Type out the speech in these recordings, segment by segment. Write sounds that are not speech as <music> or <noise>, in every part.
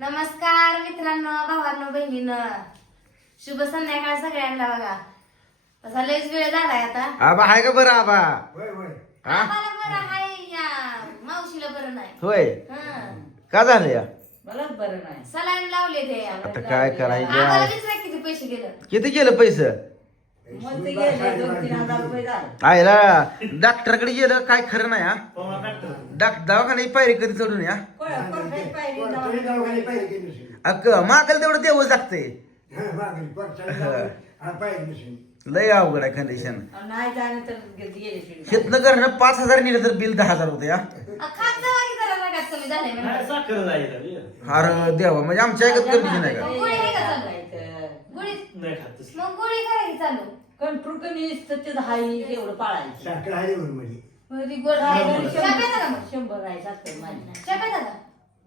नमस्कार मित्रांनो भावांनो बहिणीनं. शुभ संध्याकाळ सगळ्यांना बघा. तसा लयच वेळ झालाय आता. आबा आहे का बरं आबा? होय होय. हा आम्हाला बरं आहे या मावशीला बरं नाही. होय? हं. का झालं या? मला बरं नाही. सलाईन लावले ते. आता काय आम्हाला करायचं विचारा किती पैसे गेलं. किती गेलं पैसे? मग ते गेले दोन तीन हजार रुपये झाले. आयला डॉक्टरकडे गेलं काय खरं नाही हा? डाक दवाखान्याची पायरी कधी चढून या? कोण- पाहिजे की नसेल? अक मागल तेवढं देवच लागतंय हा, पाहिजे नसेल. लय अवघड आहे कंडिशन नाही जाणे तर गे- गेले शिडी. शेतनं करणं पाच हजार नेलं तर बिल दहा हजार होते हा आ, खात जावा की जरा रगात कमी झाले म्हणून. अरे देवा म्हणजे आमच्या ऐकत कंडिशन आहे का गोळी आहे का चालू? खायचं. गोळी मग गोळी करायची चालू कंट्रोल कमी असतं ते हाई एवढं पाळायचं साखर आहे. मग ती गोड? शंभर- शंभर आहे साखर माझी चहा प्यायचा का?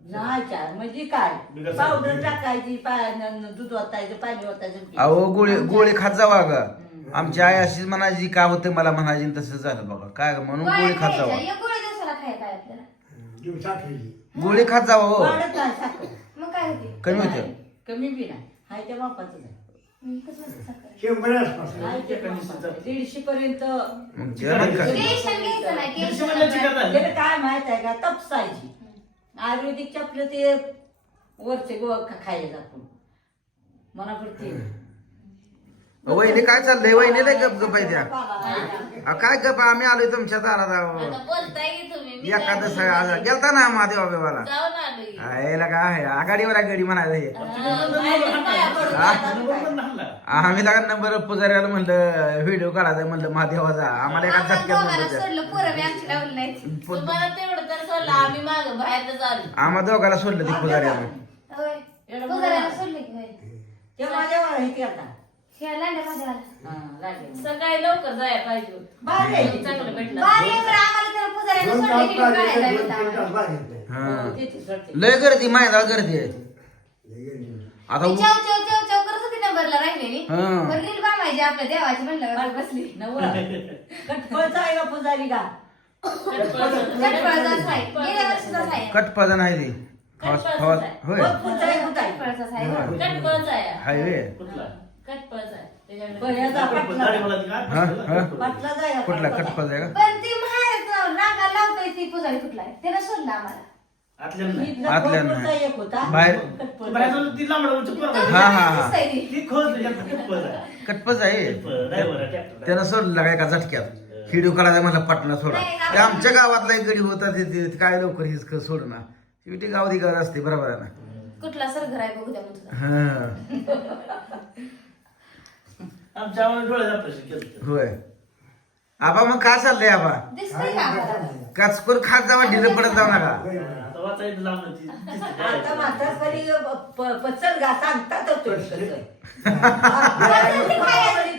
नाही चार म्हणजे काय? पावडर. टाकायची दूध ओतायचं पाणी ओतायचं अहो गोळी गोळी खात जावा ग आमची आई अशीच म्हणायची काय होतं मला? म्हणायची तसं झालं बघा. काय ग, म्हणून गोळी खात. जावा. एक गोळी दिवसाला आपल्याला. खात जावा हो. मग काय होते? कमी होते. कमी बी नाही. हाय त्या. हं, मापाचं. दीडशे पर्यंत का काय माहीत आहे का? तपसायची. आयुर्वेदिक आपलं ते वरचे गो खायला आपण मना पडते वहिनी काय चाललंय? वहिनी लय गप गप आहे त्या. अहो, काय गप? आम्ही आलोय तुमच्या दारात अहो. आता बोलताय की तुम्ही. मी एकादश आहे आज गेलता ना महादेवा बेवाला जाऊन काय आहे? आघाडीवर आघाडी म्हणायला हे. हा? आम्ही लगा नंबर पुजाऱ्याला म्हणलं व्हिडिओ काढायचा म्हणलं महादेवाचा. आम्हाला एका आम्हाला झटक्यात दोघांना म्हणलं सोडलं पोरं बी आमची लावली नाही तुम्हाला तेवढं तर सोडलं आम्ही माग बाहेर आलो आम्हा दोघाला सोडलं ते पुजाऱ्याला हे हा. सकाळी लवकर जायला पाहिजे. चांगलं भेटलं. लय गर्दी माहिती गर्दी आहे. आता उ- चव चव चव चव करत होती नंबरला राहिलेली हा. पण रील बनवायची आपल्या देवाची म्हणलं का बसली. नवरा. कटफळचा आहे का पुजारी का? गेल्या कटपाजा नाही ते होय. पुजारी आहे याचा पाटला पाटला जाय? कुठला? कटपाजा आहे का? पण ती बाहेर रांगा लावतोय ती पुजारी कुठला आहे? त्यानं सोडलं आम्हाला. इथला आतल्या कोण पुढचा नाही. एक होता. बाहेर-. हा, हा, हा. ती. कटपज आहे. त्यानं सोडलं काय का झटक्यात. व्हिडिओ काढायचा म्हणलं पटना सोडा. नाही, ते आमच्या गावातला एक गडी होता ते- ते काय लवकर हेच सोडना शेवटी गाव गाव असते बरोबर आहे ना. कुठला सरघर आहे बघू द्या हा. आमच्या केलं होय. आबा मग काय चाललंय आबा? दिसतंय का आम्हाला? काचकोर खात जावा ढिलं पडत जाऊ नका. वाचायचं लावणं ती <laughs> आता तरी प- पचल गा सांगतात तो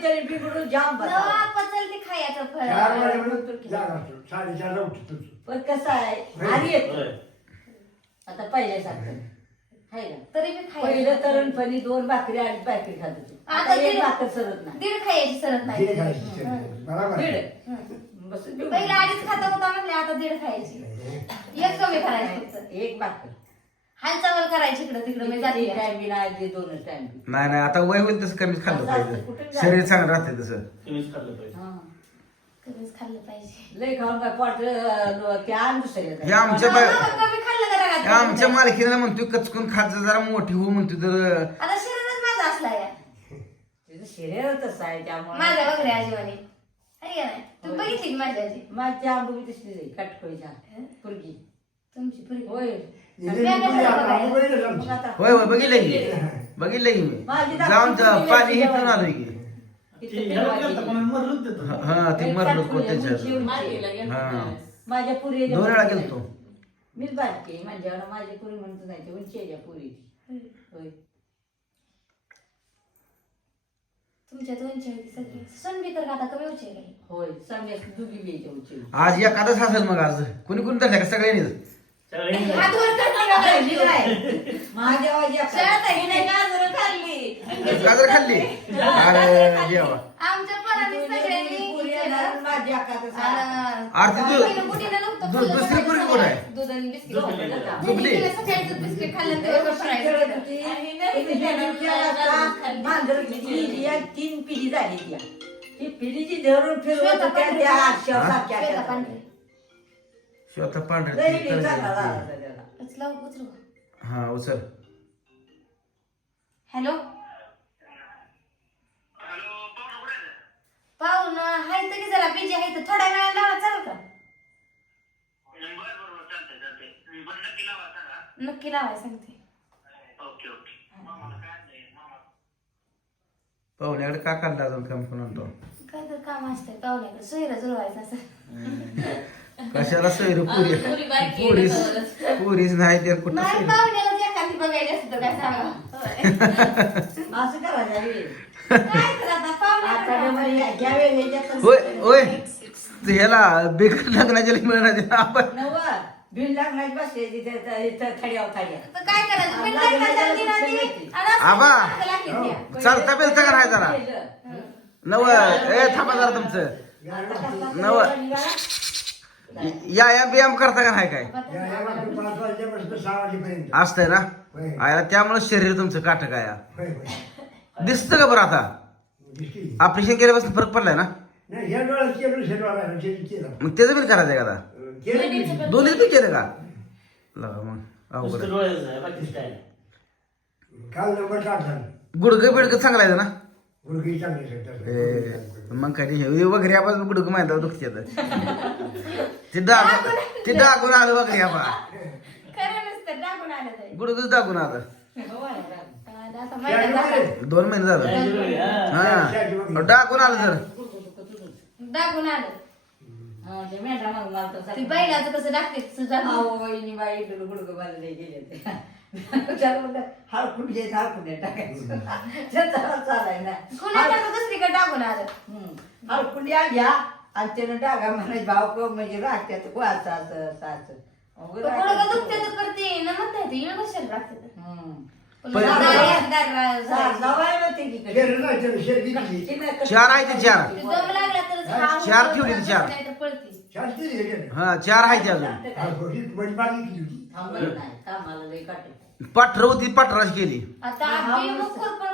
तरी बिघडून जाम बसा. नवा पचल ते खायचं फळ चार वाजेपर्यंत जागा असतो. साडेचारला उठतो तू. पण कसं आहे आली येत होय. आता पहिल्यासारखं हाय ना तरी मी पहिलं खायचं तरुणपणी दोन भाकरी अडीच भाकरी खात होती आता आता एक दीड- भाकर सरत नाही दीड खायची सरत नाही दीड खायची हं. सगळी. बरोबर आहे. दीड हं. बस दीड. पहिला अडीच खाता होता म्हणले आता दीड खायची. एक कमी करायची फक्त. एक भाकर हालचाल करायची इकडं तिकडं मी जाते. एक टाइम बी नाही ते दोनच टाइम बी. नाही नाही आता वय होईल तसं कमीच खाल्लं पाहिजे? शरीर चांगलं राहते तसं. तुम्हीच खाल्लं पाहिजे. हा. कमीच खाल्लं पाहिजे. लय खाऊन काय पोट अं, ते आण दुसऱ्या हे आमच्या मग बाय कमी खाल्लं का हे रगात? आमच्या मालकीला म्हणतोय कचकून खात जा, जरा मोठी हो म्हणतोय तर आता शरीरच माझं असला या. तिचं शरीर तसं आहे त्यामुळे. माझ्या वगैरे आजीवानी. आहे का नाही? तू बघितली की माझी आजी माझी तशी आहे कटकोळीच्या पुरगी. तुमची पुरी होय. मग. आता होय होय बघितलं की. बघितलं की? मी. माझी दाखवली जाऊन जा- पाणी जेवायची. हिटून आलोय की. इथं. हा ते मरलो गेलं हा. माझ्या पुरी दोन वेळा गेलतो मीच बारकी माझ्यावर माझी पुरी म्हणतो नाही उंची आहे पुरी होय. दोनची होती सगळी. सण बी तर आता कमी उचे गेली होय चांगल्या दुगी बी यायच्या उंची आज एखादंच असेल मग आज. कोणी कोणी का? सगळ्यांनीच. हात वर आहे गाजरं खाल्ली. गाजर खाल्ली? अरे देवा. आमच्या पोरांनी सगळ्यांनी आरती दु- दुसरी पोरगी कोण आहे? झोपलं बिस्किट खाल्लं तिने पिढी झाली त्या ती पिढीची धरून फिरवत श्वेता होत्या पांढरे. त्या आरशावर हा? सारख्या श्वेता. पांढरे. पांढरे झाला. होता त्याला. उचला, उचलू. हा उचल हॅलो पाहून हाय तर की जरा बिजी आहे तर थोड्या वेळाला लावा चालेल का? नक्की लावाय सांगते. पाहुण्याकडे का काढला अजून काम म्हणतो काय तर काम असतंय पाहुण्याकडे सोयरा जुळवायचं असं. कशाला सैर पुरी? पुरी पुरीच नाही ते कुठं नाही पाहुण्याला जे एखादी असतं काय सांगा? <laughs> असं. काय तर आता? होय ह्याला बेकार लग्नाच्या मिळणार आपण बसली खड्या. तर काय करायचं. आणि असं आबा. चालता बिलता का नाही जरा. नव ए थांबा जरा तुमचं नवं. या बियाम करता का नाही काय या- या वाजता पाच वाजल्यापासून सहा वाजेपर्यंत असतंय ना. आयला त्यामुळे शरीर तुमचं काट काय होय, होय. दिसतं का बरं आता. ऑपरेशन केल्यापासून फरक पडलाय ना? नाही या डोळ्यात केलं शेडवा राहिला शेती केलं. मग त्याचं बिल करायचंय का आता? केलं की. दोन्ही बी केलं. का? लगा मग अवघड नुसतं आहे. डोळ्याचं आहे, बाकीचं काय? नाही. काल नंबर टाकला गुडगं बिडगं चांगलाय ना? चांगली आहे ए, तसं. मग काय हे वगैरे आपण गुडगं माहिती दुखते ते <laughs> दाग ते दागून आलं वगैरे बा खरं नसतं टाकून आलं दागून हो, आहे, आहे. दोन महिने झालं. हा. डाकून आलं तर टाकून आलं. ते. बैलाचं कसं. कुणाच्या दुसरीकडे टाकून आलं. घ्या. आणि त्यानं डागा म्हणायचे भाव क म्हणजे राहत्यात को असं असं असं. असं अहो, पण गुडघं दुखते तर करते न म्हणता येते इकडे कशाला टाकते हम्म. चार आहे ते चार. दम लागला तर चार ठेवली ती चार. हा चार आहे ते अजून. हा, थोडी बडी बागी केली होती. थांबत नाही कामाला लई काटे. पाठर होती पाठराच केली. आता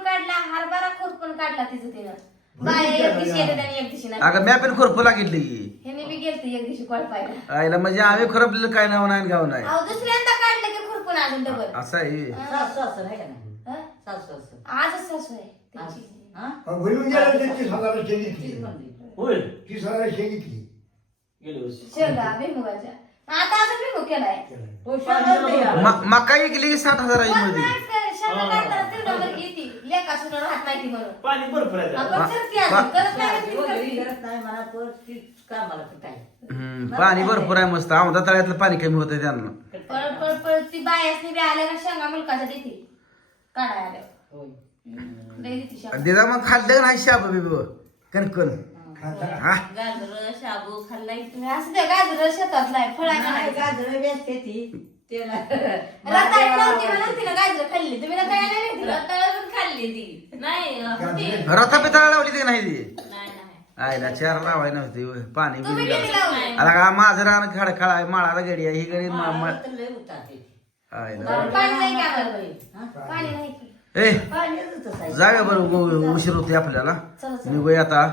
काढला हरभरा खुरपून काढला तिचं तिनं बाया एक दिवशी येते आणि एक दिवशी नाही अगं मी पण खुरपू लागितली ह्याने बी गेलते एक दिवशी कळपायला आईला म्हणजे आम्ही खुरपलेलं काय नाव नाही गाव नाही. अहो दुसऱ्यांदा काढलं की खुरपून अजून डबल. असं आहे. सासू असं आहे का नाही हं? सासू असं आजच सासू आहे. त्यांची. हा? अहो, भरून गेलं तर तीस हजाराची शेती तीच घेतली. म्हणली होय. तीस हजाराची शेती घेतली. गेले वर्षी. शेवगा भुईमुगाच्या आता अजून भुईमुग केलाय. केलं. पैसा नाही यार. म- मका विकली की साठ हजाराची पण मध्ये नाही नाही पाणी भरपूर आहे. त्याला. नाही नाही हम्म, पाणी भरपूर आहे? मस्त. औंधा तळ्यातलं पाणी कमी होतं त्यांना. पळ पळ पळ ती बायासनी बी आल्या का शेंगा मुलकाच्या देते. काढाय आल्या. होय. लई देते शेंगा. त्याचा मग खाल्लं नाही शाब बिब? कणकण. हा गाजर शाबू खाल्लाय तुम्ही. असं द्या गाजर नाही नाही नाही? गाजरं व्यस्ते ती त्याला रताळी नव्हती म्हणून तिनं गाजर खाल्ली तुम्ही नाही पण खाल्ली ती नाही होती रथा पितळा लावली ती नाही ती नाही नाही आईला चार लावाय नव्हती होय. पाणी तुम्ही बिनी किती लावलं. लावले आता का माझं रान खडखळ आहे माळाला गडी आहे ही गडी मा- मा- तर लय होता ते. आईला पाणी नाही का आम्हाला बाई? हा? पाणी नाही की. ए. जागा बरं उ- उशीर होते आपल्याला चला चला निघूया आता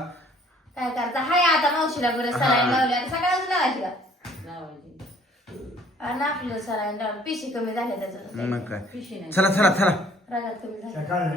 काय करता हाय आता मावशीला बरं सलाईन लावली आणि सकाळच लावायची का लावायची. सलाईन लावलं पिशी कमी झाल्या त्याचं मग काय? पिशी नाही. चला चला चला. रागात कमी झाली. सकाळ